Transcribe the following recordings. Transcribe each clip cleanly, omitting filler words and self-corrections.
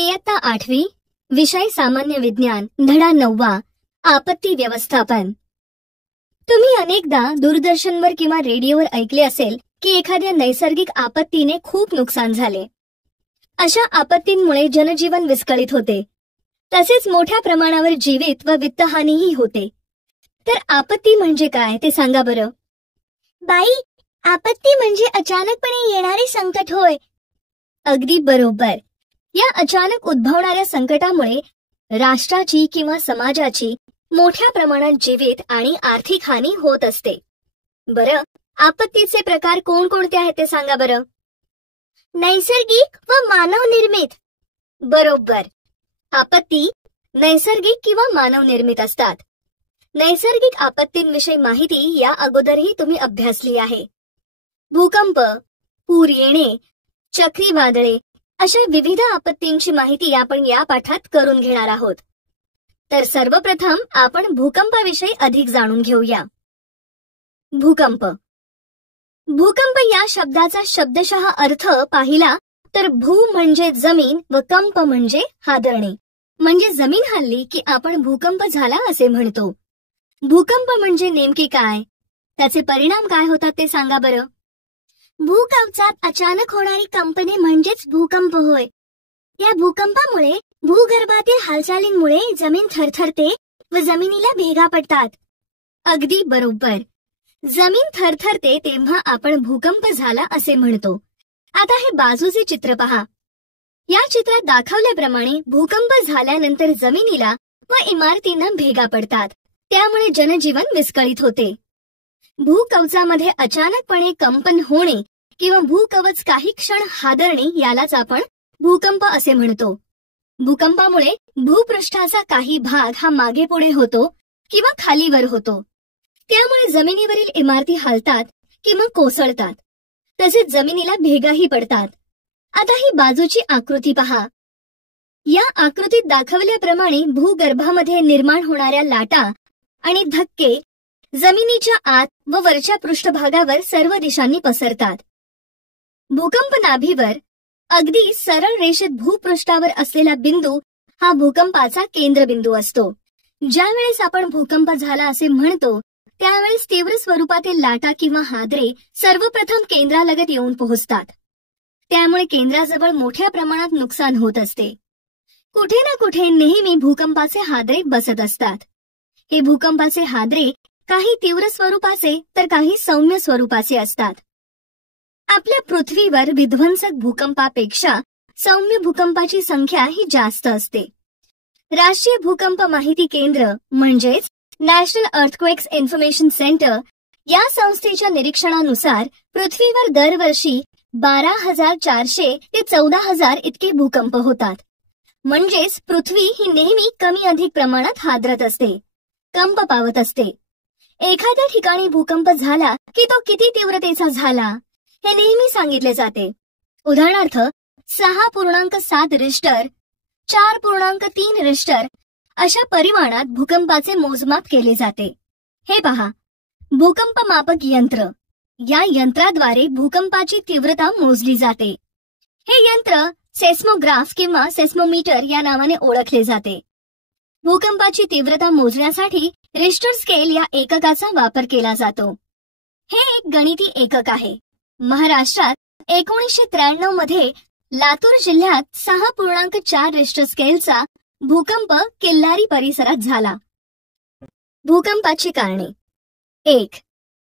इयत्ता 8वी, विषय सामान्य विज्ञान, धडा 9वा, आपत्ती व्यवस्थापन. तुम्ही अनेकदा दूरदर्शनवर किंवा रेडिओवर ऐकले असेल की एखाद्या नैसर्गिक आपत्तीने खूप नुकसान झाले. अशा आपत्तींमुळे जनजीवन विस्कळीत होते, तसेच मोठ्या प्रमाणावर जीवित व वित्तहानीही होते. तर आपत्ती म्हणजे काय ते सांगा बरं. बाई, आपत्ती म्हणजे अचानकपणे येणारे संकट होय. अगदी बरोबर. या अचानक उद्भवणाऱ्या संकटामुळे राष्ट्राची किंवा समाजाची मोठ्या प्रमाणात जीवित आणि आर्थिक हानी होत असते. बरं, आपत्तीचे प्रकार कोणकोणते आहेत ते सांगा बरं. नैसर्गिक व मानव निर्मित. बरोबर. आपत्ती नैसर्गिक किंवा मानव निर्मित असतात. नैसर्गिक आपत्तींविषयी माहिती या अगोदरही तुम्ही अभ्यासली आहे. भूकंप, पूर येणे, चक्रीवादळे अशा विविध आपत्तींची माहिती आपण या पाठात करून घेणार आहोत. तर सर्वप्रथम आपण भूकंपाविषयी अधिक जाणून घेऊया. भूकंप. भूकंप या शब्दाचा शब्दशः अर्थ पाहिला तर भू म्हणजे जमीन व कंप म्हणजे हादरणे. म्हणजे जमीन हलली की आपण भूकंप झाला असे म्हणतो. भूकंप म्हणजे नेमके काय, त्याचे परिणाम काय होतात ते सांगा बरं. भूकंपात अचानक होणारी कंपने म्हणजेच भूकंप होय. या भूकंपामुळे भूगर्भातील हालचालींमुळे जमीन थरथरते व जमिनीला भेगा पडतात. अगदी बरोबर. जमीन थरथरते तेव्हा आपण भूकंप झाला असे म्हणतो. आता हे बाजूचे चित्र पहा. या चित्रात दाखवल्याप्रमाणे भूकंप झाल्यानंतर जमिनीला व इमारतींना भेगा पडतात. त्यामुळे जनजीवन विस्कळीत होते. भूकवचामध्ये अचानकपणे कंपन होणे किंवा भूकवच काही क्षण हादरणे यालाच आपण भूकंप असे म्हणतो. भूकंपामुळे भूपृष्ठाचा काही भाग हा मागे पुढे होतो किंवा खालीवर होतो. त्यामुळे जमिनीवरील इमारती हलतात किंवा कोसळतात. तसेच जमिनीला भेगाही पडतात. आता ही बाजूची आकृती पहा. या आकृतीत दाखवल्याप्रमाणे भूगर्भामध्ये निर्माण होणाऱ्या लाटा आणि धक्के जमिनीच्या आत व वरच्या पृष्ठभागावर सर्व दिशांनी पसरतात. भूकंप नाभीवर अगदी सरळ रेषेत भूपृष्ठावर असलेला बिंदू हा भूकंपाचा केंद्रबिंदू असतो. ज्यावेळेस आपण भूकंप झाला असे म्हणतो त्यावेळेस तीव्र स्वरूपातील लाटा किंवा हादरे सर्वप्रथम केंद्रालगत येऊन पोहोचतात. त्यामुळे केंद्राजवळ मोठ्या प्रमाणात नुकसान होत असते. कुठे ना कुठे नेहमी भूकंपाचे हादरे बसत असतात. हे भूकंपाचे हादरे काही तीव्र स्वरूपाचे तर काही सौम्य स्वरूपाचे असतात. आपल्या पृथ्वीवर विध्वंसक भूकंपापेक्षा सौम्य भूकंपाची संख्या ही जास्त असते. राष्ट्रीय भूकंप माहिती केंद्र म्हणजेच नॅशनल अर्थक्वेक्स इन्फॉर्मेशन सेंटर या संस्थेच्या निरीक्षणानुसार पृथ्वीवर दरवर्षी 12,400 ते 14,000 इतके भूकंप होतात. म्हणजेच पृथ्वी ही नेहमी कमी अधिक प्रमाणात हादरत असते, कंप पावत असते. एखाद्या ठिकाणी भूकंप झाला की तो किती तीव्रतेचा झाला हे नेहमी सांगितले जाते. उदाहरणार्थ 6.7 रिश्टर, 4.3 रिश्टर अशा परिमाणात भूकंपाचे मोजमाप केले जाते. हे पहा, भूकंप मापक यंत्र. या यंत्राद्वारे भूकंपाची तीव्रता मोजली जाते. हे यंत्र सेस्मोग्राफ किंवा सेस्मोमीटर या नावाने ओळखले जाते. भूकंपाची तीव्रता मोजण्यासाठी रिश्टर स्केल या एककाचा वापर केला जातो. हे एक गणिती एकक आहे. महाराष्ट्रात 1993 मध्ये लातूर जिल्ह्यात 6.4 रिश्टर स्केलचा भूकंप किल्लारी परिसरात झाला. भूकंपाची कारणे. 1.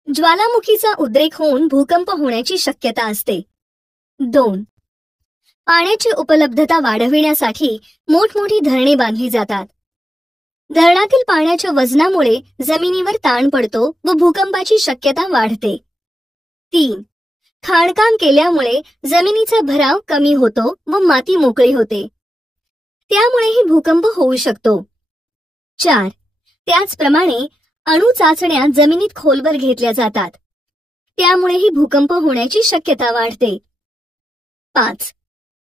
ज्वालामुखीचा उद्रेक होऊन भूकंप होण्याची शक्यता असते. 2. पाण्याची उपलब्धता वाढविण्यासाठी मोठमोठी धरणे बांधली जातात. धरणातील पाण्याच्या वजनामुळे जमिनीवर ताण पडतो व भूकंपाची शक्यता वाढते. 3. खाणकाम केल्यामुळे जमिनीचा भराव कमी होतो व माती मोकळी होते. त्यामुळेही भूकंप होऊ शकतो. 4. त्याचप्रमाणे अणु चाचण्या जमिनीत खोलवर घेतल्या जातात. त्यामुळेही भूकंप होण्याची शक्यता वाढते. 5.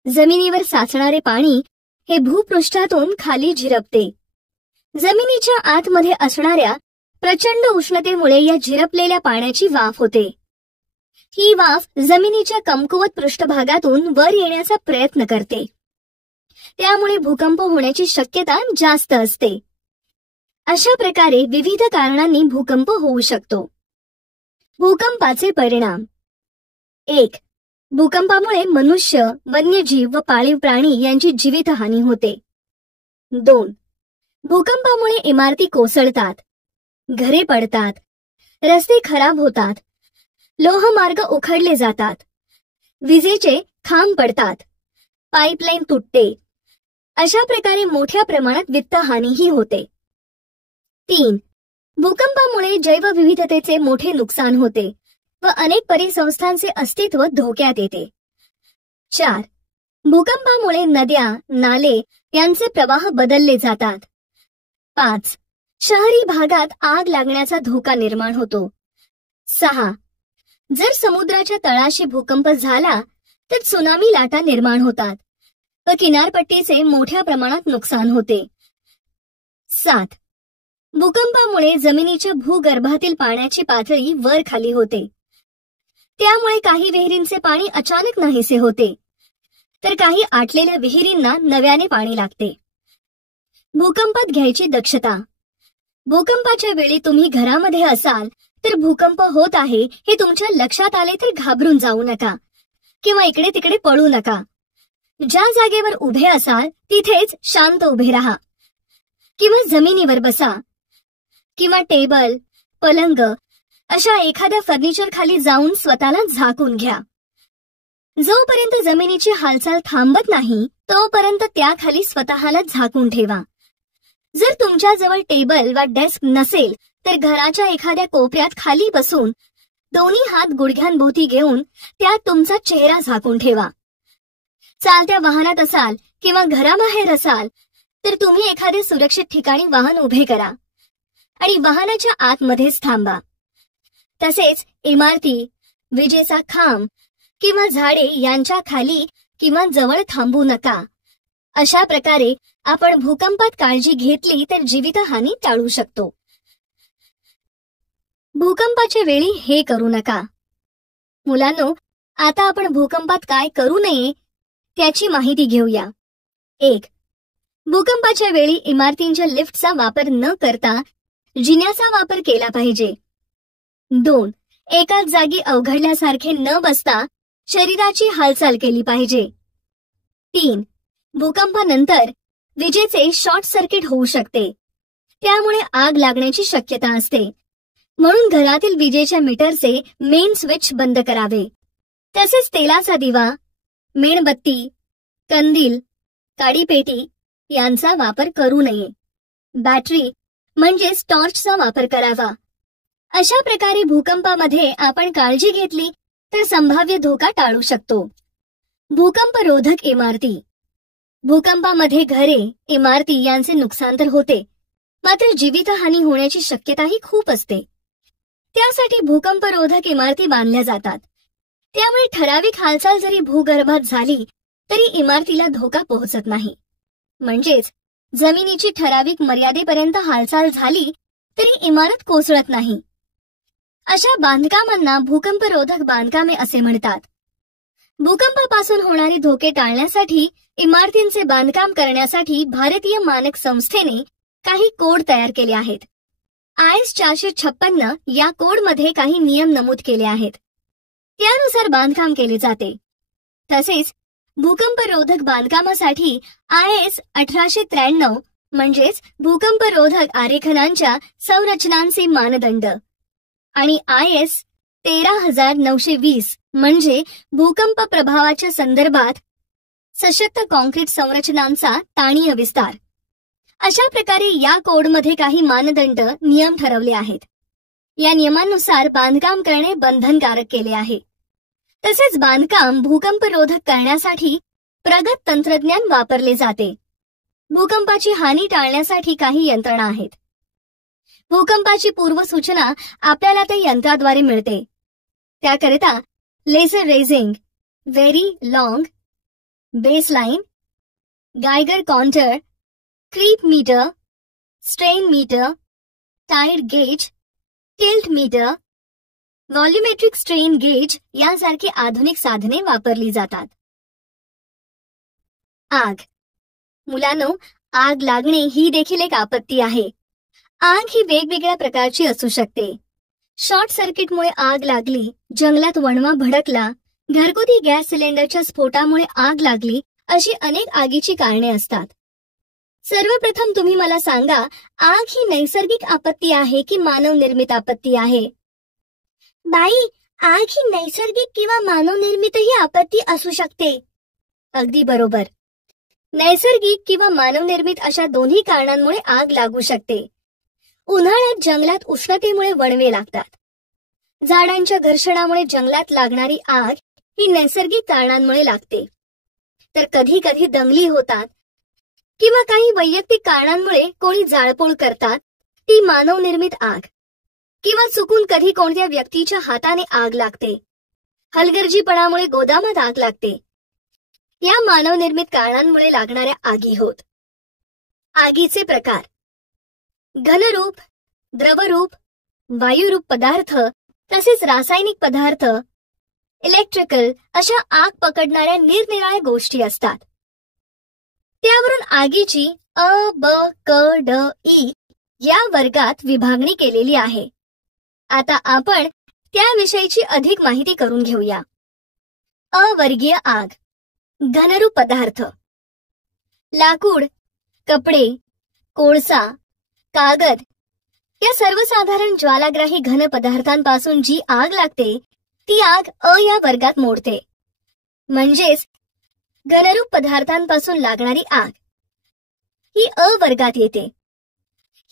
जमिनीवर साचणारे पाणी हे भूपृष्ठातून खाली झिरपते. जमिनीच्या आतमध्ये असणाऱ्या प्रचंड उष्णतेमुळे या झिरपलेल्या पाण्याची वाफ होते. ही वाफ जमिनीच्या कमकुवत पृष्ठभागातून वर येण्याचा प्रयत्न करते. त्यामुळे भूकंप होण्याची शक्यता जास्त असते. अशा प्रकारे विविध कारणांनी भूकंप होऊ शकतो. भूकंपाचे परिणाम. 1. भूकंपामुळे मनुष्य, वन्यजीव व पाळीव प्राणी यांची जीवितहानी होते. 2. भूकंपामुळे इमारती कोसळतात, घरे पडतात, रस्ते खराब होतात, लोहमार्ग उखडले जातात, विजेचे खांब पडतात, पाईपलाईन तुटते. अशा प्रकारे मोठ्या प्रमाणात वित्तहानीही होते. 3. भूकंपामुळे जैवविविधतेचे मोठे नुकसान होते व अनेक परिसंस्थांचे अस्तित्व धोक्यात येते. 4. भूकंपामुळे नद्या, नाले यांचे प्रवाह बदलले जातात. 5. शहरी भागात आग लागण्याचा धोका निर्माण होतो. 6. जर समुद्राच्या तळाशी भूकंप झाला तर त्सुनामी लाटा निर्माण होतात व किनारपट्टीचे मोठ्या प्रमाणात नुकसान होते. 7. भूकंपामुळे जमिनीच्या भूगर्भातील पाण्याची पातळी वर खाली होते. त्यामुळे काही विहिरींचे पाणी अचानक नाहीसे होते, तर काही आटलेल्या विहिरींना नव्याने पाणी लागते. भूकंपात घ्यायची दक्षता. भूकंपाच्या वेळी तुम्ही घरामध्ये असाल तर भूकंप होत आहे हे तुमच्या लक्षात आले तर घाबरून जाऊ नका किंवा इकडे तिकडे पळू नका. ज्या जागेवर उभे असाल तिथेच शांत उभे राहा किंवा जमिनीवर बसा किंवा टेबल, पलंग अशा एखाद्या फर्निचर खाली जाऊन स्वतःला झाकून घ्या. जोपर्यंत जमिनीची हालचाल थांबत नाही तोपर्यंत त्याखाली स्वतःला झाकून ठेवा. जर तुमच्याजवळ टेबल वा डेस्क नसेल तर घराच्या एखाद्या कोपऱ्यात खाली बसून दोन्ही हात गुडघ्यांभोवती घेऊन त्यात तुमचा चेहरा झाकून ठेवा. चालत्या वाहनात असाल किंवा घराबाहेर असाल तर तुम्ही एखाद्या सुरक्षित ठिकाणी वाहन उभे करा आणि वाहनाच्या आतमध्येच थांबा. तसेच इमारती, विजेचा खांब किंवा झाडे यांच्या खाली किंवा जवळ थांबू नका. अशा प्रकारे आपण भूकंपात काळजी घेतली तर जीवितहानी टाळू शकतो. भूकंपाच्या वेळी हे करू नका. मुलांनो, आता आपण भूकंपात काय करू नये त्याची माहिती घेऊया. 1. भूकंपाच्या वेळी इमारतींच्या लिफ्टचा वापर न करता जिन्याचा वापर केला पाहिजे. 2. एकाच जागी अवघडल्यासारखे न बसता शरीराची हालचाल केली पाहिजे. 3. भूकंपानंतर विजेचे शॉर्ट सर्किट होऊ शकते, त्यामुळे आग लागण्याची शक्यता असते. म्हणून घरातील विजेच्या मीटरचे मेन स्विच बंद करावे. तसेच तेलाचा दिवा, मेणबत्ती, कंदील, काडीपेटी यांचा वापर करू नये. बॅटरी म्हणजेच टॉर्चचा वापर करावा. अशा प्रकारे भूकंपामध्ये आपण काळजी घेतली तर संभाव्य धोका टाळू शकतो. भूकंपरोधक इमारती. भूकंपामध्ये घरे, इमारती यांचे नुकसान तर होते, मात्र जीवितहानी होण्याची शक्यताही खूप असते. त्यासाठी भूकंपरोधक इमारती बांधल्या जातात. त्यामुळे ठराविक हालचाल जरी भूगर्भात झाली तरी इमारतीला धोका पोहोचत नाही. म्हणजेच जमिनीची ठराविक मर्यादेपर्यंत हालचाल झाली तरी इमारत कोसळत नाही. अशा बांधकामांना भूकंपरोधक बांधकामे असे म्हणतात. भूकंपापासून होणारे धोके टाळण्यासाठी इमारतींचे बांधकाम करण्यासाठी भारतीय मानक संस्थेने काही कोड तयार केले आहेत. IS 456 या कोडमध्ये काही नियम नमूद केले आहेत. त्यानुसार बांधकाम केले जाते. तसेच भूकंपरोधक बांधकामासाठी IS 1893 म्हणजेच भूकंपरोधक आरेखनांच्या संरचनांचे मानदंड आणि IS 13920 म्हणजे भूकंप प्रभावाच्या संदर्भात सशक्त कॉन्क्रीट संरचनांचा ताणीय विस्तार. अशा प्रकारे या कोडमध्ये काही मानदंड, नियम ठरवले आहेत. या नियमांनुसार बांधकाम करणे बंधनकारक केले आहे. तसेच बांधकाम भूकंपरोधक करण्यासाठी प्रगत तंत्रज्ञान वापरले जाते. भूकंपाची हानी टाळण्यासाठी काही यंत्रणा आहेत. भूकंपाची पूर्वसूचना आपल्याला त्या यंत्राद्वारे मिळते. त्याकरिता laser ranging, very long, baseline, Geiger counter, creep meter, strain meter, tide gauge, tilt meter, volumetric strain gauge यांसारखी आधुनिक साधने वापरली जातात. आग. मुलांनो, आग लागणे ही देखील एक आपत्ती आहे. आग ही वेगवेगळ्या प्रकारची असू शकते. शॉर्ट सर्किटमुळे आग लागली, जंगलात वणवा भडकला, घरगुती गॅस सिलेंडरच्या स्फोटामुळे आग लागली, अशी अनेक आगीची कारणे असतात. सर्वप्रथम तुम्ही मला सांगा, आग ही नैसर्गिक आपत्ती आहे की मानव निर्मित आपत्ती आहे? बाई, आग ही नैसर्गिक किंवा मानवनिर्मितही आपत्ती असू शकते. अगदी बरोबर. नैसर्गिक किंवा मानवनिर्मित अशा दोन्ही कारणांमुळे आग लागू शकते. उन्हाळ्यात जंगलात उष्णतेमुळे वणवे लागतात. झाडांच्या घर्षणामुळे जंगलात लागणारी आग ही नैसर्गिक कारणांमुळे लागते. तर कधी कधी दंगली होतात किंवा काही वैयक्तिक कारणांमुळे कोणी जाळपोळ करतात, ती मानवनिर्मित आग. किंवा चुकून कधी कोणत्या व्यक्तीच्या हाताने आग लागते. हलगर्जीपणामुळे गोदामात आग लागते. या मानवनिर्मित कारणांमुळे लागणाऱ्या आगी होत. आगीचे प्रकार: घनरूप, द्रवरूप, वायुरूप पदार्थ, तसेच रासायनिक पदार्थ, इलेक्ट्रिकल अशा आग पकडणाऱ्या निरनिराळ्या गोष्टी असतात. त्यावरून आगीची अ, ब, क, ड, ई या वर्गात विभागणी केलेली आहे. आता आपण त्याविषयीची अधिक माहिती करून घेऊया. अवर्गीय आग. घनरूप पदार्थ: लाकूड, कपडे, कोळसा, कागद या सर्वसाधारण ज्वालाग्राही घन पदार्थांपासून जी आग लागते, ती आग अ या वर्गात मोडते. म्हणजेच घनरूप पदार्थांपासून लागणारी आग ही अ वर्गात येते.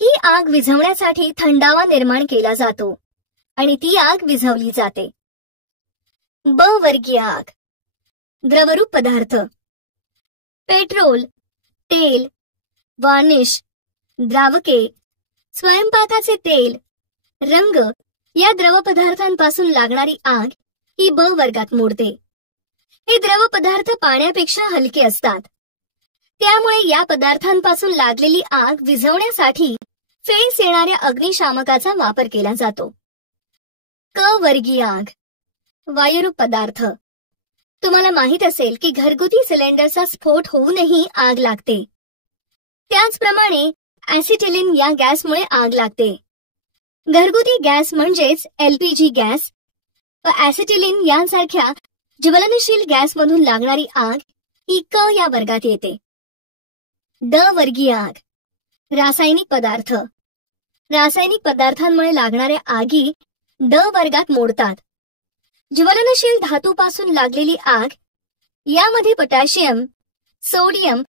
ही आग विझवण्यासाठी थंडावा निर्माण केला जातो आणि ती आग विझवली जाते. ब वर्गीय आग. द्रवरूप पदार्थ: पेट्रोल, तेल, वार्निश, द्रावके, स्वयंपाकाचे तेल, रंग या द्रव पदार्थांपासून लागणारी आग ही ब वर्गात मोडते. हे द्रव पदार्थ पाण्यापेक्षा हलके असतात. त्यामुळे या पदार्थांपासून लागलेली आग विझवण्यासाठी फेस येणाऱ्या अग्निशामकाचा वापर केला जातो. क वर्गीय आग. वायुरूप पदार्थ: तुम्हाला माहित असेल की घरगुती सिलेंडरचा स्फोट होऊनही आग लागते. त्याचप्रमाणे ऍसिटिलीन या गॅसमुळे आग लागते. घरगुती गॅस म्हणजेच एलपीजी गॅस व ऍसिटिलीन यांसारख्या ज्वलनशील गॅसमधून लागणारी आग ही क या वर्गात येते. ड वर्गीय आग. रासायनिक पदार्थ: रासायनिक पदार्थांमुळे लागणाऱ्या आगी ड वर्गात मोडतात. ज्वलनशील धातूपासून लागलेली आग यामध्ये पोटॅशियम, सोडियम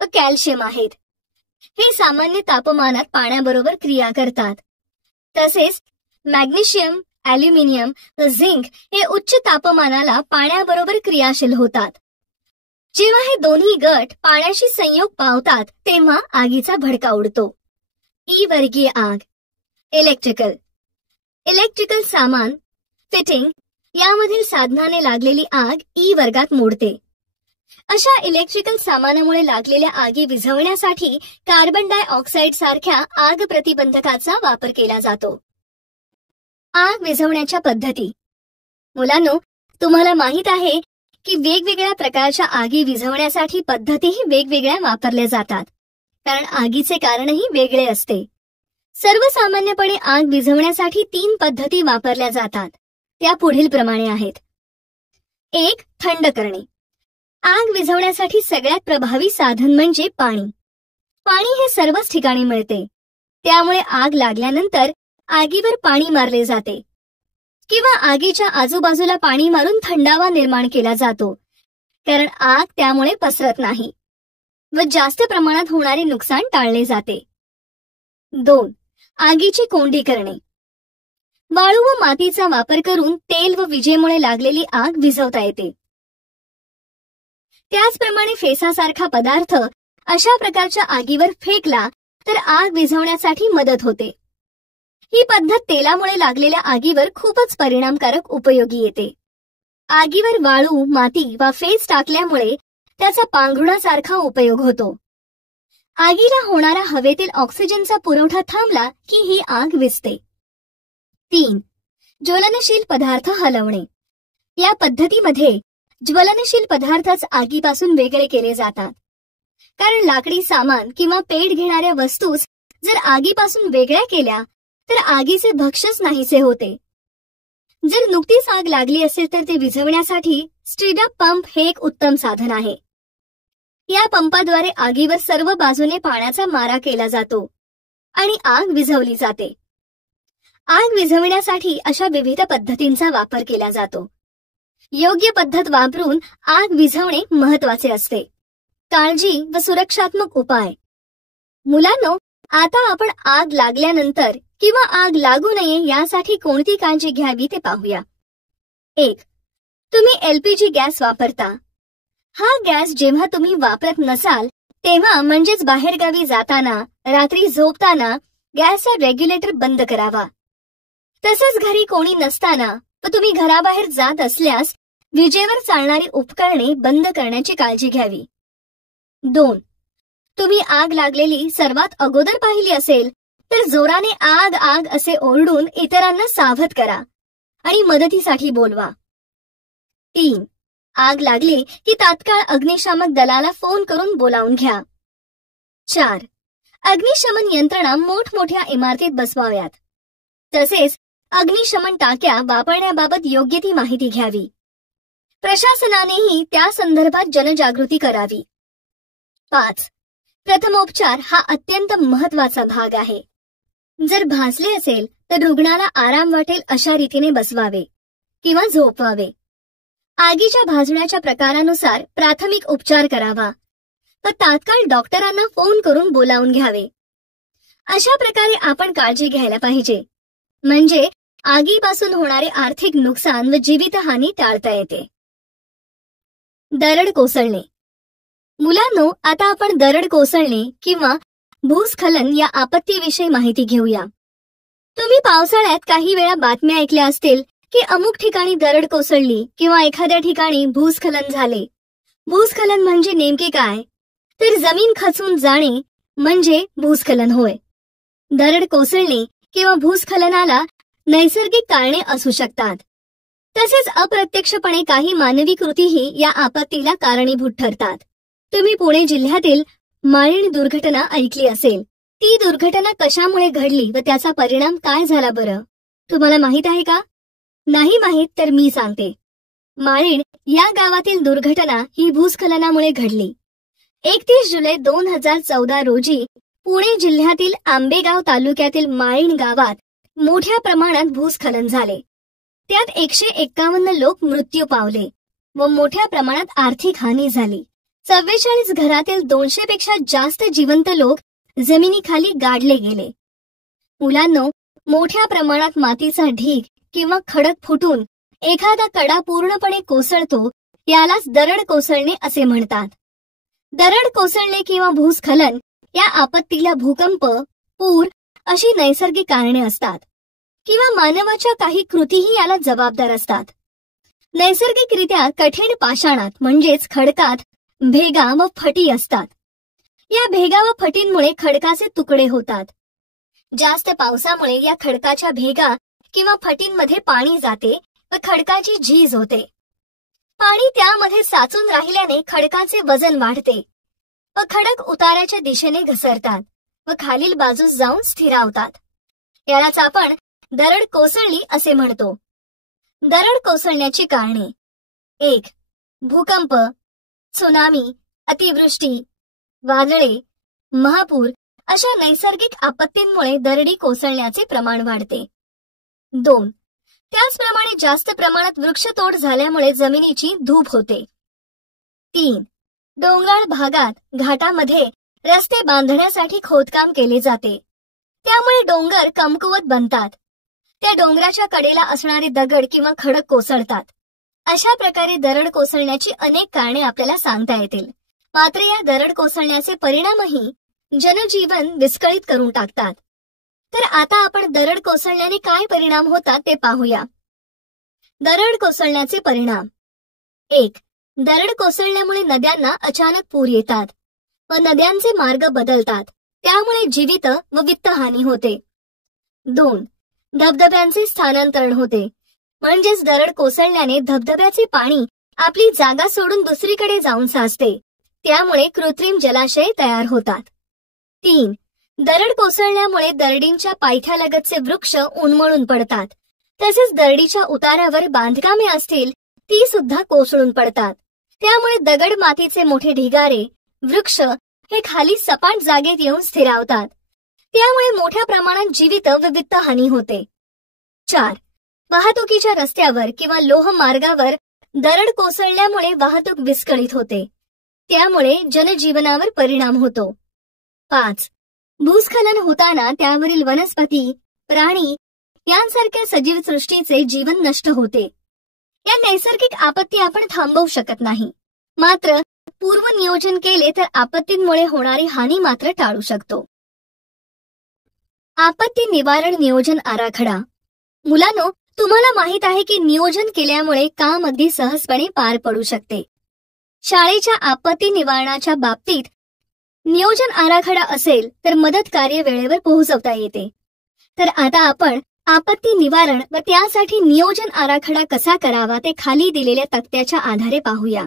व कॅल्शियम आहेत. हे सामान्य तापमानात पाण्याबरोबर क्रिया करतात. तसेच मॅग्नेशियम, ॲल्युमिनियम व झिंक हे उच्च तापमानाला पाण्याबरोबर क्रियाशील होतात. जेव्हा हे दोन्ही गट पाण्याशी संयोग पावतात तेव्हा आगीचा भडका उडतो. ई वर्गीय आग. इलेक्ट्रिकल. इलेक्ट्रिकल सामान, फिटिंग यामधील साधनाने लागलेली आग ई वर्गात मोडते. अशा इलेक्ट्रिकल सामानामुळे लागलेल्या आगी विझवण्यासाठी कार्बन डायऑक्साईड सारख्या आग प्रतिबंधकाचा वापर केला जातो. आग विझवण्याच्या पद्धती. मुलांनो, तुम्हाला माहित आहे की वेगवेगळ्या प्रकारच्या आगी विझवण्यासाठी पद्धतीही वेगवेगळ्या वापरल्या जातात, कारण आगीचे कारणही वेगळे असते. सर्वसामान्यपणे आग विझवण्यासाठी 3 पद्धती वापरल्या जातात. त्या पुढील प्रमाणे आहेत. 1. थंड करणे. आग विझवण्यासाठी सगळ्यात प्रभावी साधन म्हणजे पाणी. पाणी हे सर्वच ठिकाणी मिळते. त्यामुळे आग लागल्यानंतर आगीवर पाणी मारले जाते किंवा आगीच्या आजूबाजूला पाणी मारून थंडावा निर्माण केला जातो, कारण आग त्यामुळे पसरत नाही व जास्त प्रमाणात होणारे नुकसान टाळले जाते. 2. आगीची कोंडी करणे. वाळू व मातीचा वापर करून तेल व विजेमुळे लागलेली आग विझवता येते. त्याचप्रमाणे फेसासारखा पदार्थ अशा प्रकारच्या आगीवर फेकला तर आग विझवण्यासाठी मदत होते. ही पद्धत तेलामुळे लागलेल्या आगीवर खूपच परिणामकारक उपयोगी येते. आगीवर वाळू, माती वा फेस टाकल्यामुळे त्याचा पांघरुणासारखा उपयोग होतो. आगीला होणारा हवेतील ऑक्सिजनचा पुरवठा थांबला की ही आग विझते. 3. ज्वलनशील पदार्थ हलवणे. या पद्धतीमध्ये ज्वलनशील पदार्थच आगीपासून वेगळे केले जातात. कारण लाकडी सामान किंवा पेट घेणाऱ्या वस्तूच जर आगीपासून वेगळ्या केल्या तर आगीचे भक्षच नाहीसे होते. जर नुकतीच आग लागली असेल तर ते विझवण्यासाठी स्ट्रीडअप पंप हे एक उत्तम साधन आहे. या पंपाद्वारे आगीवर सर्व बाजूने पाण्याचा मारा केला जातो आणि आग विझवली जाते. आग विझवण्यासाठी अशा विविध पद्धतींचा वापर केला जातो. योग्य पद्धत वापरून आग विझवणे महत्वाचे असते. काळजी व सुरक्षात्मक उपाय. मुलांनो, आता आपण आग लागल्यानंतर किंवा आग लागू नये यासाठी कोणती काळजी घ्यावी ते पाहूया. 1. तुम्ही LPG गॅस वापरता. हा गॅस जेव्हा तुम्ही वापरत नसाल तेव्हा म्हणजेच बाहेरगावी जाताना, रात्री झोपताना गॅसचा रेग्युलेटर बंद करावा. तसंच घरी कोणी नसताना व तुम्ही घराबाहेर जात असल्यास विजेवर चालणारी उपकरणे बंद करण्याची काळजी घ्यावी. 2. तुम्ही आग लागलेली सर्वात अगोदर पाहिली असेल तर जोराने आग आग असे ओरडून इतरांना सावध करा आणि मदतीसाठी बोलवा. 3. आग लागली की तात्काळ अग्निशामक दलाला फोन करून बोलावून घ्या. 4. अग्निशमन यंत्रणा मोठमोठ्या इमारतीत बसवाव्यात. तसेच अग्निशमन टाक्या वापरण्याबाबत योग्य ती माहिती घ्यावी. प्रशासनानेही त्या संदर्भात जनजागृती करावी. 5. प्रथमोपचार हा अत्यंत महत्वाचा भाग आहे. जर भासले असेल तर रुग्णाला आराम वाटेल अशा रीतीने बसवावे किंवा झोपवावे. आगीच्या भाजण्याच्या प्रकारानुसार प्राथमिक उपचार करावा व तात्काळ डॉक्टरांना फोन करून बोलावून घ्यावे. अशा प्रकारे आपण काळजी घ्यायला पाहिजे, म्हणजे आगीपासून होणारे आर्थिक नुकसान व जीवितहानी टाळता येते. दरड कोसळणे. मुलांनो, आता आपण दरड कोसळणे किंवा भूस्खलन या आपत्तीविषयी माहिती घेऊया. तुम्ही पावसाळ्यात काही वेळा बातम्या ऐकल्या असतील की अमुक ठिकाणी दरड कोसळली किंवा एखाद्या ठिकाणी भूस्खलन झाले. भूस्खलन म्हणजे नेमके काय? तर जमीन खचून जाणे म्हणजे भूस्खलन होय. दरड कोसळणे किंवा भूस्खलनाला नैसर्गिक कारणे असू शकतात. तसेच अप्रत्यक्षपणे काही मानवी कृतीही या आपत्तीला कारणीभूत ठरतात. तुम्ही पुणे जिल्ह्यातील माळीण दुर्घटना ऐकली असेल. ती दुर्घटना कशामुळे घडली व त्याचा परिणाम काय झाला बरं? तुम्हाला माहित आहे का? नाही माहित तर मी सांगते. माळीण या गावातील दुर्घटना ही भूस्खलनामुळे घडली. 31 जुलै 2014 रोजी पुणे जिल्ह्यातील आंबेगाव तालुक्यातील माळीण गावात मोठ्या प्रमाणात भूस्खलन झाले. त्यात 151 लोक मृत्यू पावले व मोठ्या प्रमाणात आर्थिक हानी झाली. 44 घरातील 200 पेक्षा जास्त जिवंत लोक जमिनीखाली गाडले गेले. मुलांनो, मोठ्या प्रमाणात मातीचा ढीग किंवा खडक फुटून एखादा कडा पूर्णपणे कोसळतो यालाच दरड कोसळणे असे म्हणतात. दरड कोसळणे किंवा भूस्खलन या आपत्तीला भूकंप, पूर अशी नैसर्गिक कारणे असतात किंवा मानवाच्या काही कृतीही याला जबाबदार असतात. नैसर्गिकरित्या कठीण पाषाणात म्हणजेच खडकात भेगा व फटी असतात. या भेगा व फटींमुळे खडकाचे तुकडे होतात. जास्त पावसामुळे या खडकाच्या भेगा किंवा फटींमध्ये पाणी जाते व खडकाची झीज होते. पाणी त्यामध्ये साचून राहिल्याने खडकाचे वजन वाढते व खडक उताराच्या दिशेने घसरतात व खालील बाजूस जाऊन स्थिरावतात. यालाच आपण दरड कोसळली असे म्हणतो. दरड कोसळण्याची कारणे: 1. भूकंप, त्सुनामी, अतिवृष्टी, वादळे, महापूर अशा नैसर्गिक आपत्तींमुळे दरडी कोसळण्याचे प्रमाण वाढते. 2. त्याचप्रमाणे जास्त प्रमाणात वृक्षतोड झाल्यामुळे जमिनीची धूप होते. 3. डोंगराळ भागात घाटामध्ये रस्ते बांधण्यासाठी खोदकाम केले जाते. त्यामुळे डोंगर कमकुवत बनतात. त्या डोंगराच्या कडेला असणारे दगड किंवा खडक कोसळतात. अशा प्रकारे दरड कोसळण्याची अनेक कारणे आपल्याला सांगता येतील. मात्र या दरड कोसळण्याचे परिणामही जनजीवन विस्कळीत करून टाकतात. तर आता आपण दरड कोसळल्याने काय परिणाम होतात ते पाहूया. दरड कोसळण्याचे परिणाम: 1. दरड कोसळल्यामुळे नद्यांना अचानक पूर येतात व नद्यांचे मार्ग बदलतात. त्यामुळे जीवित व वित्तहानी होते. 2. धबधब्यांचे स्थानांतरण होते. म्हणजेच दरड कोसळल्याने धबधब्याचे पाणी आपली जागा सोडून दुसरीकडे जाऊन साचते. त्यामुळे कृत्रिम जलाशय तयार होतात. 3. दरड कोसळल्यामुळे दरडींच्या पायथ्यालगतचे वृक्ष उन्मळून पडतात. तसेच दरडीच्या उतारावर बांधकामे असतील ती सुद्धा कोसळून पडतात. त्यामुळे दगड मातीचे मोठे ढिगारे, वृक्ष हे खाली सपाट जागेत येऊन स्थिरावतात. त्यामुळे मोठ्या प्रमाणात जीवित व वित्तहानी होते. 4. वाहतुकीच्या रस्त्यावर किंवा लोहमार्गावर दरड कोसळल्यामुळे वाहतूक विस्कळीत होते. त्यामुळे जनजीवनावर परिणाम होतो. 5. भूस्खलन होताना त्यावरील वनस्पती, प्राणी यांसारख्या सजीव सृष्टीचे जीवन नष्ट होते. या नैसर्गिक आपत्ती आपण थांबवू शकत नाही, मात्र पूर्वनियोजन केले तर आपत्तींमुळे होणारी हानी मात्र टाळू शकतो. आपत्ती निवारण नियोजन आराखडा. मुलांनो, तुम्हाला माहित आहे की नियोजन केल्यामुळे काम अगदी सहजपणे पार पडू शकते. शाळेच्या आपत्ती निवारणाच्या बाबतीत नियोजन आराखडा असेल तर मदत कार्य वेळेवर पोहोचवता येते. तर आता आपण आपत्ती निवारण व त्यासाठी नियोजन आराखडा कसा करावा ते खाली दिलेल्या तक्त्याच्या आधारे पाहूया.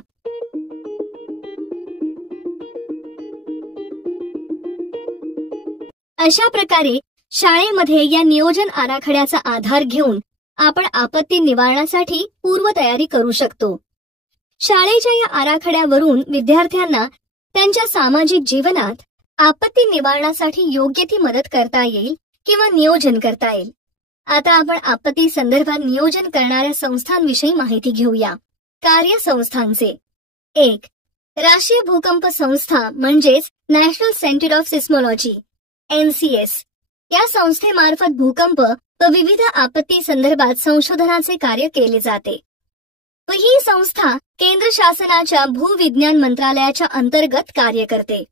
अशा प्रकारे शाळेमध्ये या नियोजन आराखड्याचा आधार घेऊन आपण आपत्ती निवारणासाठी पूर्वतयारी करू शकतो. शाळेच्या या आराखड्यावरून विद्यार्थ्यांना त्यांच्या सामाजिक जीवनात आपत्ती निवारणासाठी योग्य ती मदत करता येईल किंवा नियोजन करता येईल. आता आपण आपत्ती संदर्भात नियोजन करणाऱ्या संस्थांविषयी माहिती घेऊया. कार्यसंस्थांचे. 1. राष्ट्रीय भूकंप संस्था म्हणजेच national centre of seismology NCS. या संस्थेमार्फत भूकंप व विविध आपत्ती संदर्भात संशोधनाचे कार्य केले जाते व ही संस्था केंद्र शासनाच्या भूविज्ञान मंत्रालयाच्या अंतर्गत कार्य करते.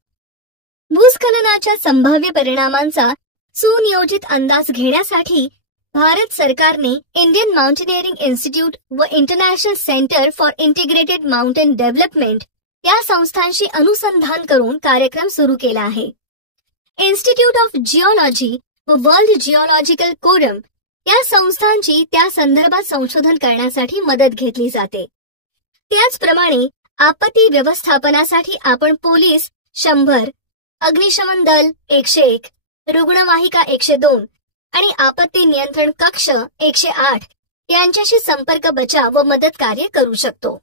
भूस्खलनाच्या संभाव्य परिणामांचा सुनियोजित अंदाज घेण्यासाठी भारत सरकारने इंडियन माउंटेनिअरिंग इन्स्टिट्यूट व international centre for integrated mountain development या संस्थांशी अनुसंधान करून कार्यक्रम सुरू केला आहे. इन्स्टिट्यूट ऑफ जिओलॉजी व वर्ल्ड जिओलॉजिकल कोरम या संस्थांची त्या संदर्भात संशोधन करण्यासाठी मदत घेतली जाते. त्याचप्रमाणे आपत्ती व्यवस्थापनासाठी आपण पोलीस 100, अग्निशमन दल 101, रुग्णवाहिका 102 आणि आपत्ती नियंत्रण कक्ष 108 यांच्याशी संपर्क बचाव व मदत कार्य करू शकतो.